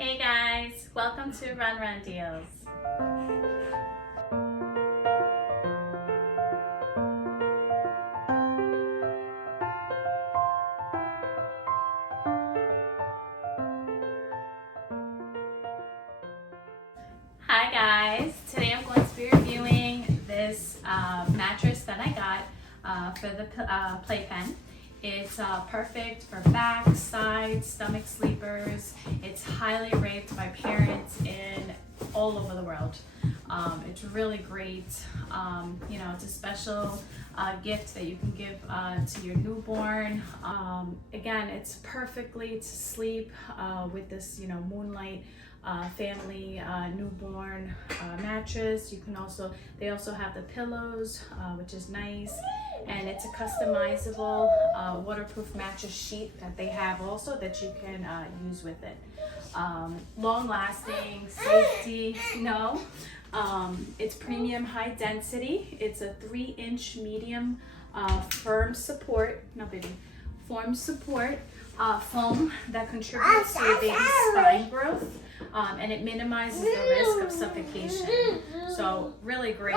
Hey guys, welcome to Run Deals. Hi guys, today I'm going to be reviewing this mattress that I got for the playpen. It's perfect for back, side, stomach sleepers. It's highly rated by parents in all over the world. It's really great. It's a special gift that you can give to your newborn. Again, it's perfectly to sleep with this, Moonlight family newborn mattress. They also have the pillows, which is nice, and it's a customizable waterproof mattress sheet that they have also that you can use with it. Long lasting, safety, it's premium high density. It's a 3-inch medium foam support foam that contributes to your baby's spine growth. And it minimizes the risk of suffocation. So really great.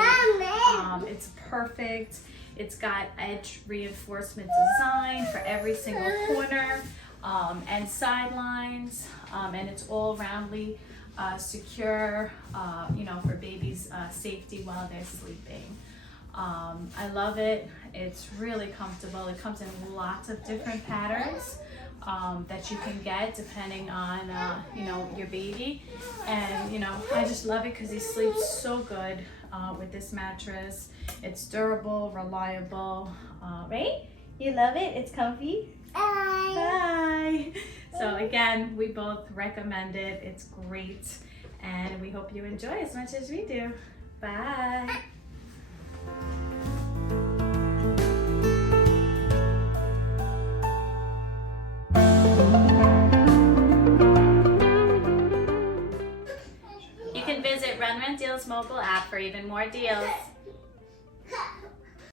It's perfect. It's got edge reinforcement design for every single corner and sidelines, and it's all roundly secure, for baby's safety while they're sleeping. I love it. It's really comfortable. It comes in lots of different patterns that you can get depending on your baby, and I just love it because he sleeps so good with this mattress. It's durable, reliable, right? You love it? It's comfy? Bye. So again, we both recommend it. It's great, and we hope you enjoy as much as we do. Bye. You can visit Run Deals mobile app for even more deals.